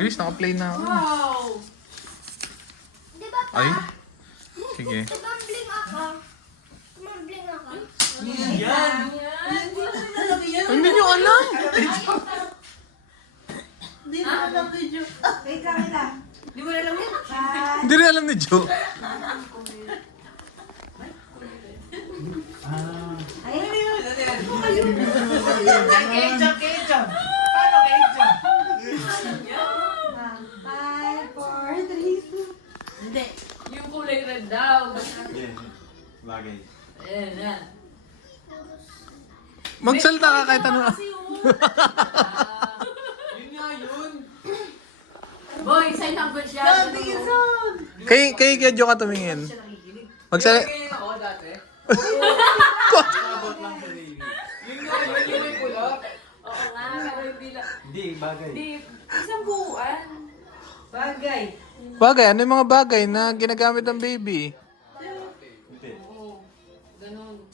Bilis, naka-play na ako. Wow! Di ba pa? Ay. Sige. Tumambling ako. Tumambling ako. Yan! Hindi nyo alam. Hindi mo alam ni Jo. Wait lang, wait lang. Hindi mo alam yan? Hindi rin alam ni Joe. Ay, ano yun? Ketchup! Paano ketchup? 5, 4, 3, 2. Hindi. Yung kulay red daw. Bagay. Ayan, yan. Magsalita ka kahit ano. Yun nga yun. Boy, sign language yan. Sabi yun son. Kay Joe ka tumingin. Magsalita. Ganyan ako dati. Sabot lang sa baby. Yun nga yun, yung may pula. Oo nga, pero hindi lang. Hindi, bagay. Hindi, isang buuan. Bagay. Bagay, ano yung mga bagay na ginagamit ng baby? Hindi. Oo. Ganun.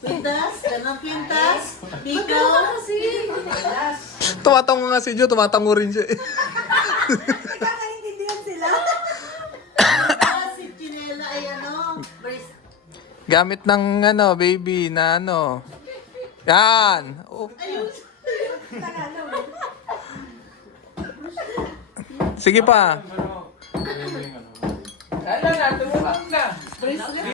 Pintas? Ganang pintas? Magkano Biko? ka kasi? Tumatango nga si Joe, tumatango rin siya. Nakakaintindihan sila. Si Chinela ay ano? Gamit ng ano, baby, na ano. Yan. Oh. Ayun. Tagalog. Sige pa. Ano? Ano yung ano? Alam na, tumutang na.